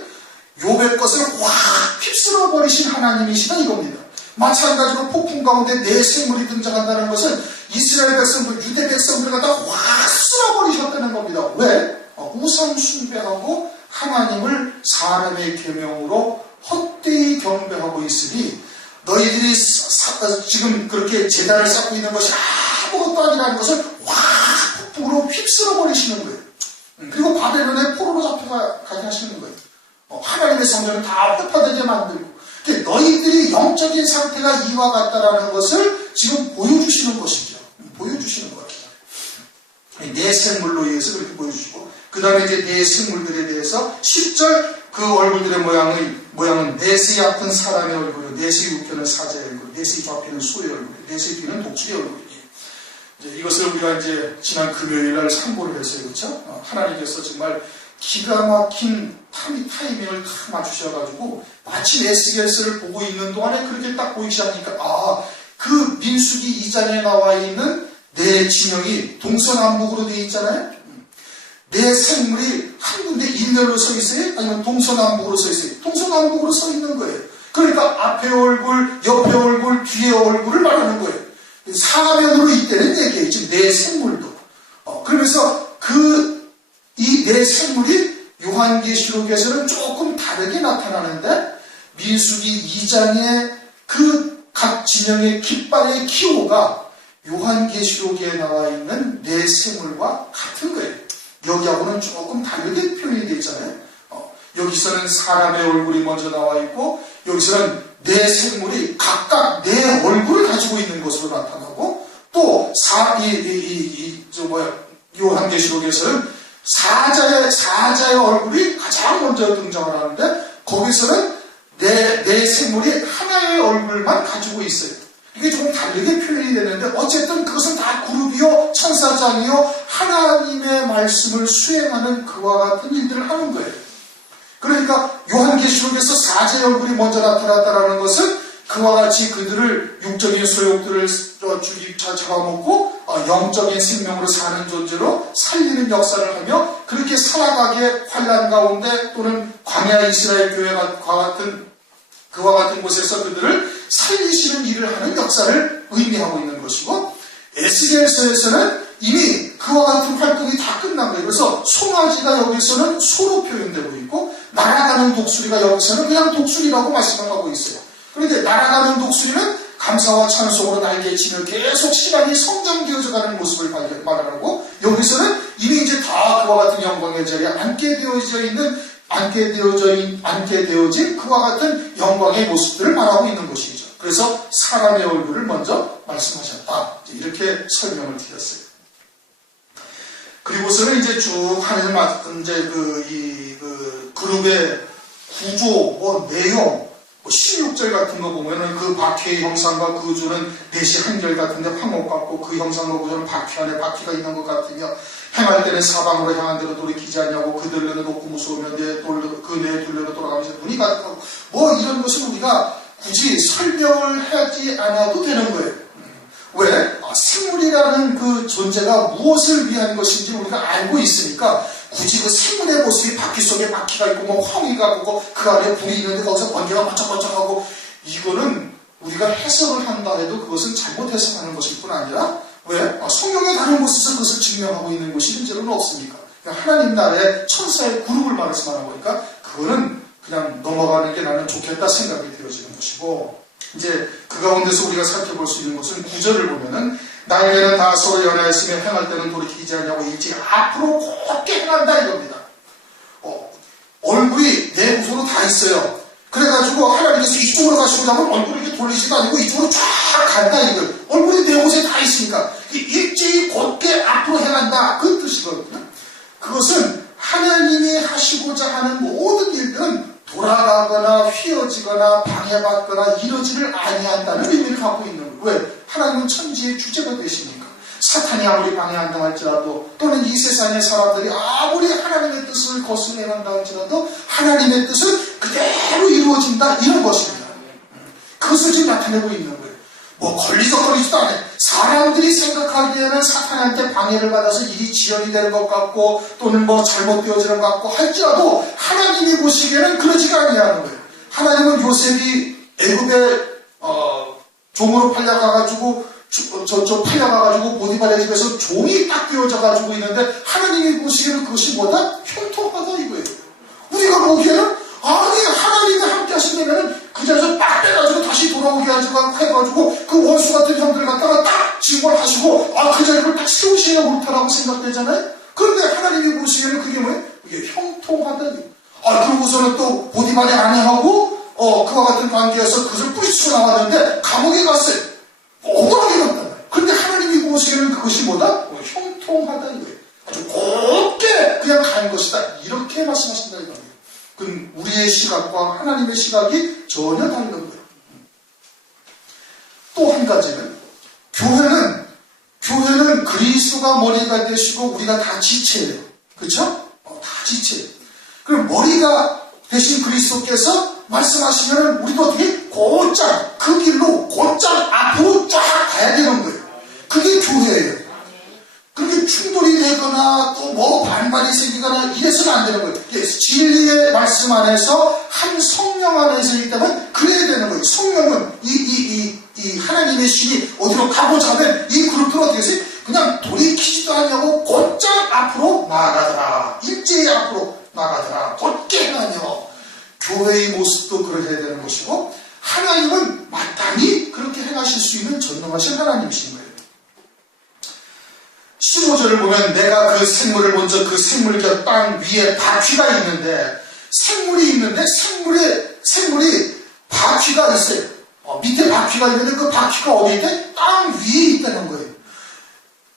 욥의 것을 확 휩쓸어 버리신 하나님이시다 이겁니다. 마찬가지로 폭풍 가운데 내 생물이 등장한다는 것은 이스라엘 백성들, 유대 백성들을 갖다 확 쓸어버리셨다는 겁니다. 왜? 우상 숭배하고 하나님을 사람의 계명으로 헛되이 경배하고 있으니 너희들이 지금 그렇게 제단을 쌓고 있는 것이 아무것도 아니라는 것을 확 폭풍으로 휩쓸어 버리시는 거예요. 그리고 바벨론의 포로로 잡혀가게 하시는 거예요. 하나님의 성전을 다 흩어지게 만들고 너희들이 영적인 상태가 이와 같다라는 것을 지금 보여주시는 것이죠. 보여주시는 거예요. 내 생물로 의해서 그렇게 보여주시고 그 다음에 이제 내 생물들에 대해서 10절 그 얼굴들의 모양은 넷의 같은 사람의 얼굴이요 넷의 우편은 사자의 얼굴, 넷의 좌편은 소의 얼굴, 넷의 뒤는 독수리의 얼굴이에요. 이것을 우리가 이제 지난 금요일날 참고를 했어요. 그렇죠? 하나님께서 정말 기가 막힌 타이밍을 다 맞추셔가지고 마치 에스겔서를 보고 있는 동안에 그렇게 딱 보이기 시작하니까 그 민수기 2장에 나와 있는 네 진영이 동서남북으로 되어 있잖아요. 내 생물이 한 군데 일렬로 서 있어요? 아니면 동서남북으로 서 있어요? 동서남북으로 서 있는 거예요. 그러니까 앞에 얼굴, 옆에 얼굴, 뒤에 얼굴을 말하는 거예요. 사면으로 이때는 얘기해요. 지금 내 생물도. 그러면서 이 내 생물이 요한계시록에서는 조금 다르게 나타나는데 민수기 2장의 그 각 진영의 깃발의 기호가 요한계시록에 나와 있는 내 생물과 같은 거예요. 여기하고는 조금 다르게 표현이 되어 있잖아요. 여기서는 사람의 얼굴이 먼저 나와 있고 여기서는 내 생물이 각각 내 얼굴을 가지고 있는 것으로 나타나고 또 요한계시록에서는 사자의 얼굴이 가장 먼저 등장을 하는데 거기서는 내 생물이 하나의 얼굴만 가지고 있어요. 이게 조금 다르게 표현이 되는데 어쨌든 그것은 다 그룹이요 천사장이요 하나님의 말씀을 수행하는 그와 같은 일들을 하는 거예요. 그러니까 요한계시록에서 사자의 얼굴이 먼저 나타났다는 것은 그와 같이 그들을 육적인 소욕들을 잡아먹고 영적인 생명으로 사는 존재로 살리는 역사를 하며 그렇게 살아가기에 환난 가운데 또는 광야 이스라엘 교회와 같은 곳에서 그들을 살리시는 일을 하는 역사를 의미하고 있는 것이고 에스겔서에서는 이미 그와 같은 활동이 다 끝난 거예요. 그래서 송아지가 여기서는 소로 표현되고 있고 날아가는 독수리가 여기서는 그냥 독수리라고 말씀하고 있어요. 그런데 날아가는 독수리는 감사와 찬송으로 날개치며 계속 시간이 성장되어져가는 모습을 말하고 여기서는 이미 이제 다 그와 같은 영광의 자리에 앉게 되어진 그와 같은 영광의 모습들을 말하고 있는 것이죠. 그래서 사람의 얼굴을 먼저 말씀하셨다. 이렇게 설명을 드렸어요. 그리고서는 이제 쭉 하는 이제 그룹의 구조, 내용, 16절 같은 거 보면은 그 바퀴의 형상과 그 주는 대시 한결 같은데 황옥 같고 그 형상과 구조는 바퀴 안에 바퀴가 있는 것 같으며 행할 때는 사방으로 향한 대로 돌이키지 않냐고 그들레는 높고 무서우며 그 내 둘레로 돌아가면서 눈이 가득하고 이런 것을 우리가 굳이 설명을 하지 않아도 되는 거예요. 왜? 생물이라는 그 존재가 무엇을 위한 것인지 우리가 알고 있으니까 굳이 그 생물의 모습이 바퀴 속에 바퀴가 있고 황이가 있고 그 안에 불이 있는데 거기서 번개가 번쩍번쩍하고 이거는 우리가 해석을 한다 해도 그것은 잘못 해석하는 것일 뿐 아니라 왜? 성경의 다른 곳에서 그것을 증명하고 있는 것이 현재로는 없습니까? 그러니까 하나님 나라의 천사의 그룹을 말씀하는 거니까 그거는 그냥 넘어가는 게 나는 좋겠다 생각이 되어지는 것이고 이제 그 가운데서 우리가 살펴볼 수 있는 것은 9절을 보면은 날개는 다 서로 연하였으며 행할 때는 돌이키지 않냐고 일찍 앞으로 곧게 행한다 이겁니다. 얼굴이 내 구조로 다 있어요. 그래가지고 하나님께서 이쪽으로 가시고자 하면 얼굴을 이렇게 돌리지도 않고 이쪽으로 쫙 간다 이거. 얼굴이 내 곳에 다 있으니까 일찍 곧게 앞으로 행한다 그 뜻이거든요. 그것은 하나님이 하시고자 하는 모든 일들은 돌아가거나 휘어지거나 방해받거나 이러지를 아니한다는 의미를 갖고 있는 거예요. 왜? 하나님은 천지의 주제가 되시니까. 사탄이 아무리 방해한다 할지라도 또는 이 세상의 사람들이 아무리 하나님의 뜻을 거슬러 행한다 할지라도 하나님의 뜻은 그대로 이루어진다 이런 것입니다. 그것을 지금 나타내고 있는 거예요. 걸리적거리지도 않아요. 사람들이 생각하기에는 사탄한테 방해를 받아서 일이 지연이 되는 것 같고 또는 잘못되어지는 것 같고 할지라도 하나님이 보시기에는 그러지가 아니하는 거예요. 하나님은 요셉이 애굽에 종으로 팔려가가지고 팔려가가지고 보디발의 집에서 종이 딱 끼워져가지고 있는데 하나님이 보시기에는 그것이 뭐다? 형통하다 이거예요. 우리가 보기에는 아니 하나님이 함께 하시려면 그 자리에서 딱 빼가지고 다시 돌아오게 해가지고 그 원수 같은 형들을 갖다가 딱 징벌하시고 그 자리를 딱 세우시냐 그렇다라고 생각되잖아요. 그런데 하나님이 보시기에는 그게 뭐예요? 이게 형통하다니. 그러고서는 또 보디발의 아내하고 그와 같은 관계에서 그것을 뿌리치고 나왔는데 감옥에 갔어요. 억울하게 갔단 말이에요. 그런데 하나님이 보시기에는 그것이 뭐다? 형통하다 이거예요. 아주 곱게 그냥 가는 것이다. 이렇게 말씀하신다 이거예요. 그럼 우리의 시각과 하나님의 시각이 전혀 다른 거예요. 또 한 가지는 교회는 그리스도가 머리가 되시고 우리가 다 지체예요. 그렇죠? 다 지체예요. 그럼 머리가 되신 그리스도께서 말씀하시면 우리도 어떻게 곧장 그 길로 곧장 앞으로 쫙 가야 되는 거예요. 그게 교회예요. 그렇게 충돌이 되거나 또 반발이 이래서는 안 되는 거예요. 진리의 말씀 안에서 한 성령 안에서 있다면 그래야 되는 거예요. 성령은 이 하나님의 신이 어디로 가고자 하면 이 그룹들은 어떻게 했어요? 그냥 돌이키지도 않냐고 곧장 앞으로 나가더라. 일제히 앞으로 나가더라. 곧게 행하며. 교회의 모습도 그러해야 되는 것이고 하나님은 마땅히 그렇게 행하실 수 있는 전능하신 하나님이신 거예요. 15절을 보면 내가 그 생물을 먼저 그 생물곁 땅 위에 바퀴가 있는데 생물이 바퀴가 있어요. 밑에 바퀴가 있는데 그 바퀴가 어디에 있대? 땅 위에 있다는 거예요.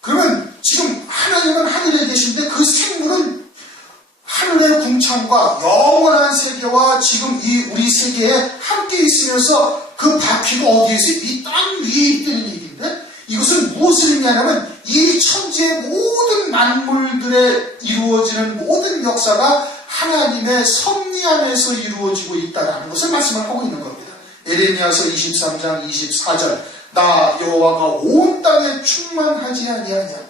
그러면 지금 하나님은 하늘에 계신데 그 생물은 하늘의 궁창과 영원한 세계와 지금 이 우리 세계에 함께 있으면서 그 바퀴가 어디에 있어요? 이 땅 위에 있다는 얘기인데 이것은 무엇을 의미하냐면 이 천지의 모든 만물들에 이루어지는 모든 역사가 하나님의 섭리 안에서 이루어지고 있다는 것을 말씀을 하고 있는 겁니다. 에레미야서 23장 24절 나 여호와가 온 땅에 충만하지 아니하냐.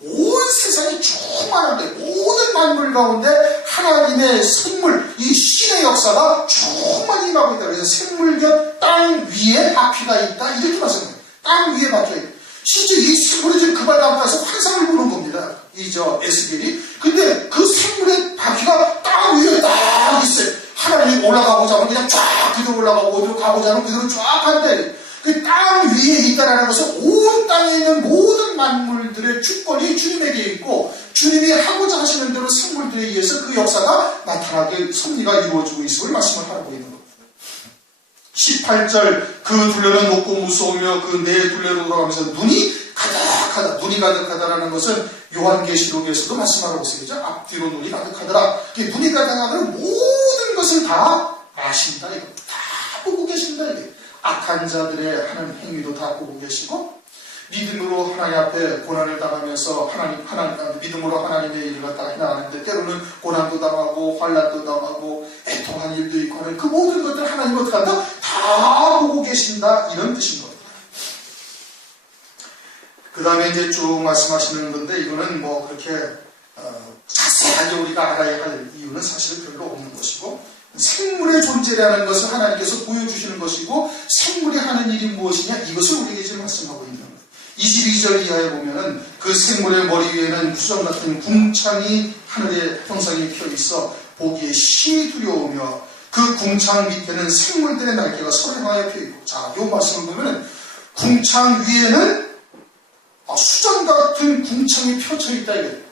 온 세상이 충만한데 모든 만물 가운데 하나님의 생물 이 신의 역사가 충만히 임하고 있다. 그래서 생물곁 땅 위에 바퀴가 있다 이렇게 말씀합니다. 땅 위에 바퀴가 있다. 실제 이 생물이 지금 그 발 나가서 환상을 보는 겁니다. 에스겔이. 근데 그 생물의 바퀴가 땅 위에 딱 있어요. 하나님이 올라가고자 하면 그냥 쫙 그대로 올라가고 어디로 가고자 하면 그대로 쫙 한대. 그 땅 위에 있다는 것은 온 땅에 있는 모든 만물들의 주권이 주님에게 있고 주님이 하고자 하시는 대로 생물들에 의해서 그 역사가 나타나게 섭리가 이루어지고 있음을 말씀을 하고 있는 겁니다. 18절 그 둘레는 높고 무서우며 그 네 둘레로 돌아가면서 눈이 가득하다라는 것은 요한계시록에서도 말씀하고 있어요. 앞뒤로 눈이 가득하더라. 눈이 가득하면 모든 것을 다 아신다. 이거 다 보고 계신다. 이게. 악한 자들의 하는 행위도 다 보고 계시고 믿음으로 하나님 앞에 고난을 당하면서 믿음으로 하나님의 일을 갖다가 해나가는데 때로는 고난도 당하고 환난도 당하고 애통한 일도 있고 하는 그 모든 것들 하나님 어떻게 한다? 다 보고 계신다 이런 뜻인 겁니다. 그 다음에 이제 쭉 말씀하시는 건데 이거는 뭐 그렇게 자세하게 우리가 알아야 할 이유는 사실은 별로 없는 것이고 생물의 존재라는 것을 하나님께서 보여주시는 것이고 생물이 하는 일이 무엇이냐 이것을 우리에게 지금 말씀하고 있는 거예요. 22절 이하에 보면은 그 생물의 머리 위에는 수정 같은 궁창이 하늘의 형상이 펴 있어 보기에 심히 두려우며 그 궁창 밑에는 생물들의 날개가 서로 향하여 펴 있고 자, 이 말씀을 보면은 궁창 위에는 수정 같은 궁창이 펴져 있다 이게.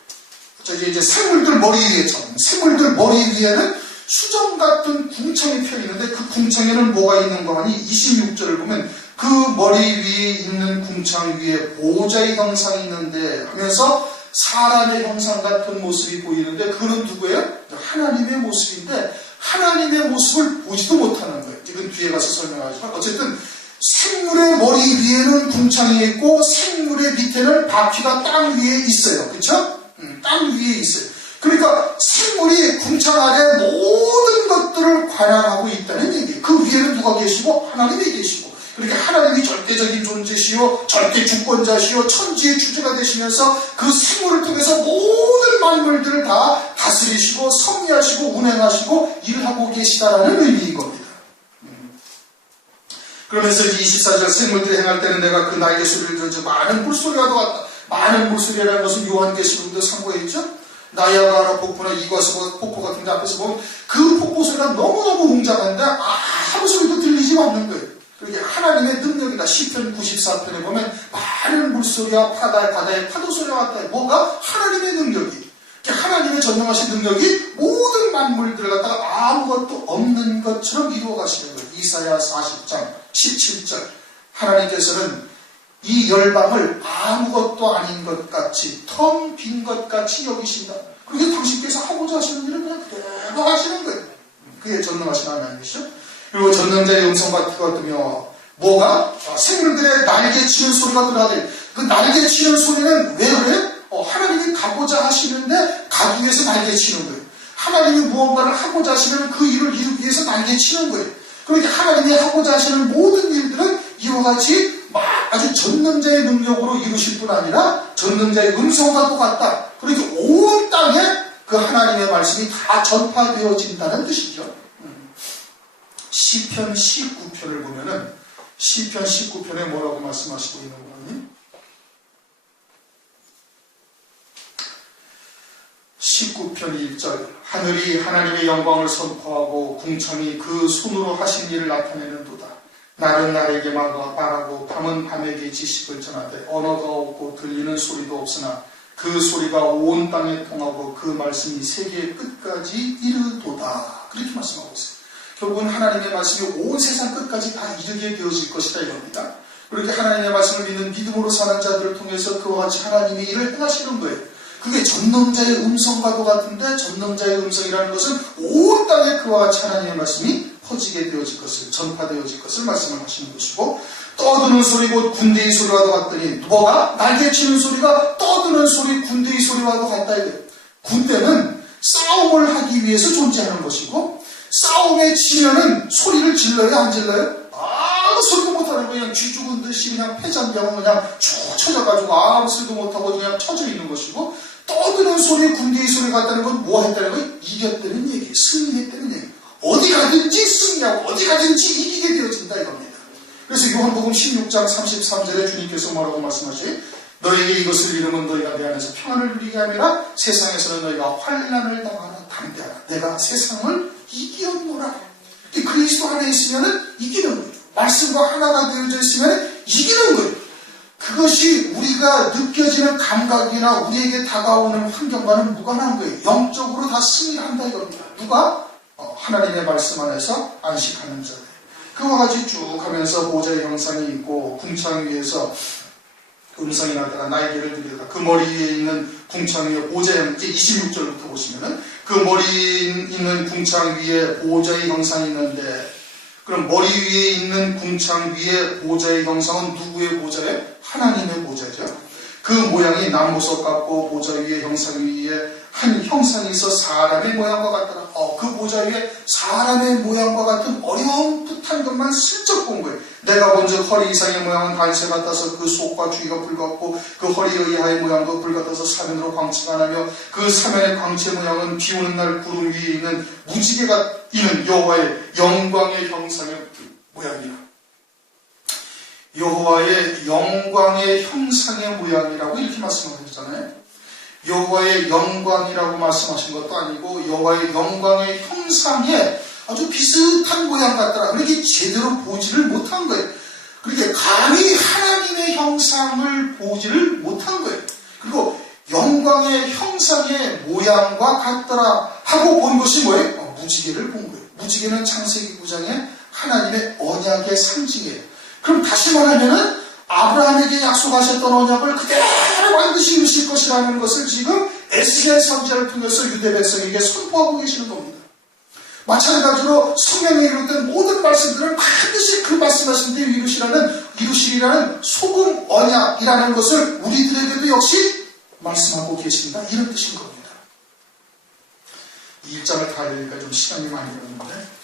저기 이제 생물들 머리 위에처럼 생물들 머리 위에는 수정 같은 궁창이 펴 있는데 그 궁창에는 뭐가 있는가 하니 26절을 보면 그 머리 위에 있는 궁창 위에 보호자의 형상이 있는데 하면서 사람의 형상 같은 모습이 보이는데 그는 누구예요? 하나님의 모습인데 하나님의 모습을 보지도 못하는 거예요. 지금 뒤에 가서 설명하지만 어쨌든 생물의 머리 위에는 궁창이 있고 생물의 밑에는 바퀴가 땅 위에 있어요. 그렇죠? 땅 위에 있어요. 그러니까 생물이 궁창 아래 모든 것들을 관할하고 있다는 얘기예요. 그 위에는 누가 계시고 하나님이 계시고 그러니까 하나님이 절대적인 존재시요 절대 주권자시요 천지의 주제가 되시면서 그 생물을 통해서 모든 만물들을 다 다스리시고 섭리하시고 운행하시고 일하고 계시다라는 의미인 겁니다. 그러면서 24절 생물들이 행할 때는 내가 그 날개 소리를 들으며 많은 물소리가 나왔다. 많은 물소리라는 것은 요한계시록도 상고해 있죠. 나야가라 폭포나 이과수 폭포 같은 데 앞에서 보면 그 폭포 소리가 너무너무 웅장한데 아무 소리도 들리지 않는 거예요. 그게 하나님의 능력이다. 시편 94편에 보면 많은 물소리와 바다의 파도 소리가 왔다. 뭐가? 하나님의 능력이. 하나님의 전능하신 능력이 모든 만물들을 갖다가 아무것도 없는 것처럼 이루어 가시는 거예요. 이사야 40장 17절 하나님께서는 이 열방을 아무것도 아닌 것 같이 텅 빈 것 같이 여기신다. 그게 당신께서 하고자 하시는 일을 그냥 그대로 하시는 거예요. 그게 전능하신 하나님이시죠. 그리고 전능자의 음성과 같으며 뭐가? 생물들의 날개 치는 소리가 들어가요. 그 날개 치는 소리는 왜 그래요? 하나님이 가고자 하시는데 가기 위해서 날개 치는 거예요. 하나님이 무언가를 하고자 하시면 그 일을 이루기 위해서 날개 치는 거예요. 그러니까 하나님이 하고자 하시는 모든 일들은 이와 같이 아주 전능자의 능력으로 이루실 뿐 아니라 전능자의 음성과 똑같다. 그러니까 온 땅에 그 하나님의 말씀이 다 전파되어진다는 뜻이죠. 시편 19편을 보면은 시편 19편에 뭐라고 말씀하시고 있는 거니? 19편 1절 하늘이 하나님의 영광을 선포하고 궁창이 그 손으로 하신 일을 나타내는도다. 날은 날에게 말하고 밤은 밤에게 지식을 전하되 언어가 없고 들리는 소리도 없으나 그 소리가 온 땅에 통하고 그 말씀이 세계의 끝까지 이르도다. 그렇게 말씀하고 있어요. 결국은 하나님의 말씀이 온 세상 끝까지 다 이르게 되어질 것이다 이겁니다. 그렇게 하나님의 말씀을 믿는 믿음으로 사는 자들을 통해서 그와 같이 하나님의 일을 행하시는 거예요. 그게 전능자의 음성과도 같은데 전능자의 음성이라는 것은 온 땅에 그와 같이 하나님의 말씀이 퍼지게 되어질 것을, 전파되어질 것을 말씀을 하시는 것이고, 떠드는 소리 곧 군대의 소리와도 같더니 뭐가? 날개치는 소리가 떠드는 소리, 군대의 소리와도 같다 이거예요. 군대는 싸움을 하기 위해서 존재하는 것이고, 싸움에 지면은 소리를 질러요 안 질러요? 아무 소리도 못하는 그냥 쥐 죽은 듯이 그냥 폐잔병은 그냥 쭉 쳐져가지고 아무 소리도 못하고 그냥 쳐져 있는 것이고, 떠드는 소리, 군대의 소리 같다는 건 뭐 했다는 거예요? 이겼다는 얘기, 승리했다는 얘기. 어디 가든지 승리하고 어디 가든지 이기게 되어진다 이겁니다. 그래서 요한복음 16장 33절에 주님께서 뭐라고 말씀하시죠? 너에게 이것을 이루면 너희가 내 안에서 평안을 누리게 아니라 세상에서는 너희가 환난을 당하나 담대하라. 내가 세상을 이기었노라. 그리스도 안에 있으면 이기는 거예요. 말씀과 하나가 되어져 있으면 이기는 거예요. 그것이 우리가 느껴지는 감각이나 우리에게 다가오는 환경과는 무관한 거예요. 영적으로 다 승리한다 이겁니다. 누가? 하나님의 말씀 안에서 안식하는 자들. 그와 같이 쭉 하면서 보좌의 형상이 있고 궁창 위에서 음성이 나타나 날개를 들이다. 그 머리 위에 있는 궁창 위에 보좌의 이제 26절부터 보시면은 그 머리에 있는 궁창 위에 보좌의 형상이 있는데, 그럼 머리 위에 있는 궁창 위에 보좌의 형상은 누구의 보좌예요? 하나님의 보좌죠. 그 모양이 남보석 같고 보좌 위에 형상 위에 한 형상이 있어 사람의 모양과 같더라. 그 보좌 위에 사람의 모양과 같은 어렴풋한 것만 슬쩍 본 거예요. 내가 본즉 허리 이상의 모양은 달새 같아서 그 속과 주위가 불같고 그 허리 이하의 모양도 불같아서 사면으로 광채가 나며 그 사면의 광채 모양은 비 오는 날 구름 위에 있는 무지개가 있는 여호와의 영광의 형상의 모양이라. 여호와의 영광의 형상의 모양이라고 이렇게 말씀하셨잖아요. 여호와의 영광이라고 말씀하신 것도 아니고 여호와의 영광의 형상에 아주 비슷한 모양 같더라. 그렇게 제대로 보지를 못한 거예요. 그렇게 감히 하나님의 형상을 보지를 못한 거예요. 그리고 영광의 형상의 모양과 같더라 하고 본 것이 뭐예요? 무지개를 본 거예요. 무지개는 창세기 9장에 하나님의 언약의 상징이에요. 그럼 다시 말하면은 아브라함에게 약속하셨던 언약을 그대로 반드시 이루실 것이라는 것을 지금 에스겔 선지자를 통해서 유대 백성에게 선포하고 계시는 겁니다. 마찬가지로 성경에 이루었던 모든 말씀들은 반드시 그 말씀하신 대로 이루시리라는 소금 언약이라는 것을 우리들에게도 역시 말씀하고 계신다. 이런 뜻인 겁니다. 이 1장을 다 읽으니까 좀 시간이 많이 걸리는데,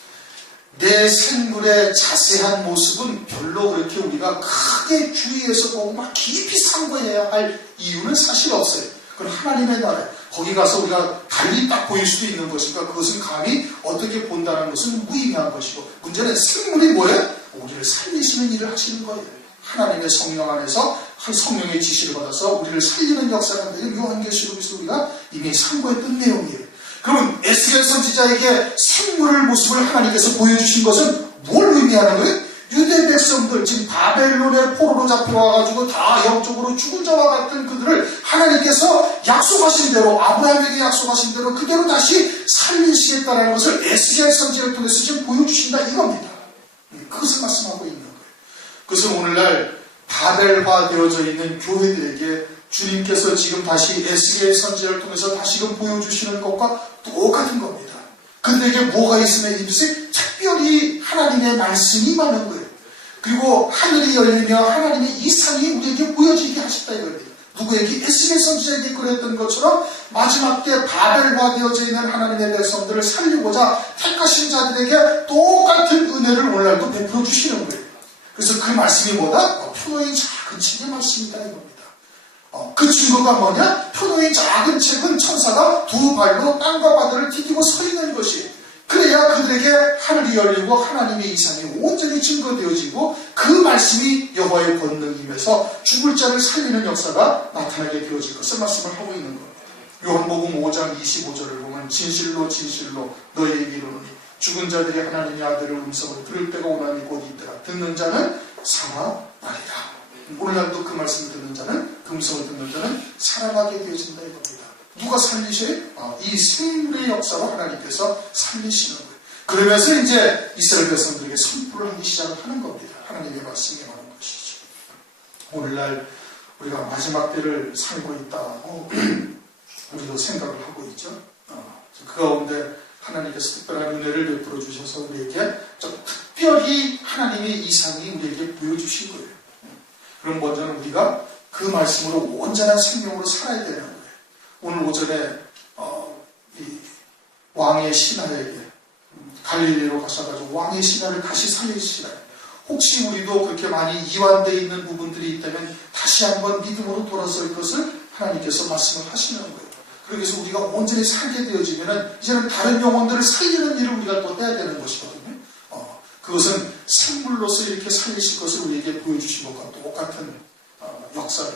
내 생물의 자세한 모습은 별로 그렇게 우리가 크게 주의해서 보고 막 깊이 상고해야 할 이유는 사실 없어요. 그건 하나님의 나라예요. 거기 가서 우리가 달리 딱 보일 수도 있는 것이니까 그것은 감히 어떻게 본다는 것은 무의미한 것이고, 문제는 생물이 뭐예요? 우리를 살리시는 일을 하시는 거예요. 하나님의 성령 안에서 성령의 지시를 받아서 우리를 살리는 역사를 한다는 요한계시록에서 우리가 이미 상고했던 내용이에요. 그러면 에스겔 선지자에게 생물의 모습을 하나님께서 보여주신 것은 뭘 의미하는 거예요? 유대 백성들, 지금 바벨론의 포로로 잡혀와가지고 다 영적으로 죽은 자와 같은 그들을 하나님께서 약속하신 대로, 아브라함에게 약속하신 대로 그대로 다시 살리시겠다는 것을 에스겔 선지자를 통해서 지금 보여주신다 이겁니다. 그것을 말씀하고 있는 거예요. 그것은 오늘날 바벨화 되어져 있는 교회들에게 주님께서 지금 다시 에스겔 선지자를 통해서 다시금 보여주시는 것과 똑같은 겁니다. 그들에게 뭐가 있으면 이것이 특별히 하나님의 말씀이 많은 거예요. 그리고 하늘이 열리며 하나님의 이상이 우리에게 보여지게 하셨다 이겁니다. 누구에게? 에스겔 선지자에게 그랬던 것처럼 마지막 때 바벨화 되어져 있는 하나님의 백성들을 살리고자 택하신 자들에게 똑같은 은혜를 오늘날도 베풀어 주시는 거예요. 그래서 그 말씀이 뭐다? 표의 작은 책의 말씀이다 이겁니다. 그 증거가 뭐냐? 표도의 작은 책은 천사가 두 발로 땅과 바다를 디디고 서 있는 것이, 그래야 그들에게 하늘이 열리고 하나님의 이상이 온전히 증거되어지고 그 말씀이 여호와의 권능임에서 죽을 자를 살리는 역사가 나타나게 되어질 것을 말씀을 하고 있는 겁니다. 요한복음 5장 25절을 보면 진실로 진실로 너희에게 이르노니 죽은 자들이 하나님의 아들의 음성을 들을 때가 오나니 곧 이때라. 듣는 자는 살아나리라. 오늘날도 그 말씀을 듣는 자는, 그 음성을 듣는 자는 살아나게 되어진다 이겁니다. 누가 살리셔요? 이 생물의 역사로 하나님께서 살리시는 거예요. 그러면서 이제 이스라엘 백성들에게 선포를 하기 시작을 하는 겁니다. 하나님의 말씀이 하는 것이죠. 오늘날 우리가 마지막 때를 살고 있다고 우리도 생각을 하고 있죠. 그 가운데 하나님께서 특별한 은혜를 베풀어 주셔서 우리에게 좀 특별히 하나님의 이상이 우리에게 보여주신 거예요. 그럼 먼저는 우리가 그 말씀으로 온전한 생명으로 살아야 되는 거예요. 오늘 오전에 이 왕의 신하에게 갈릴리로 가셔가지고 왕의 신하를 다시 살리시라. 혹시 우리도 그렇게 많이 이완되어 있는 부분들이 있다면 다시 한번 믿음으로 돌아설 것을 하나님께서 말씀을 하시는 거예요. 그래서 우리가 온전히 살게 되어지면은 이제는 다른 영혼들을 살리는 일을 우리가 또 해야 되는 것이거든요. 그것은 생물로서 이렇게 살리실 것을 우리에게 보여주신 것과 똑같은 역사를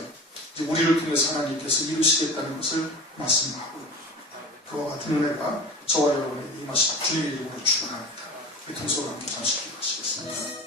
이제 우리를 통해서 하나님께서 이루시겠다는 것을 말씀하고 있습니다. 그와 같은 은혜가 저와 여러분에게 임하시다 주님의 이름으로 축원합니다. 우리 동서로 함께 잠시 기도하시겠습니다.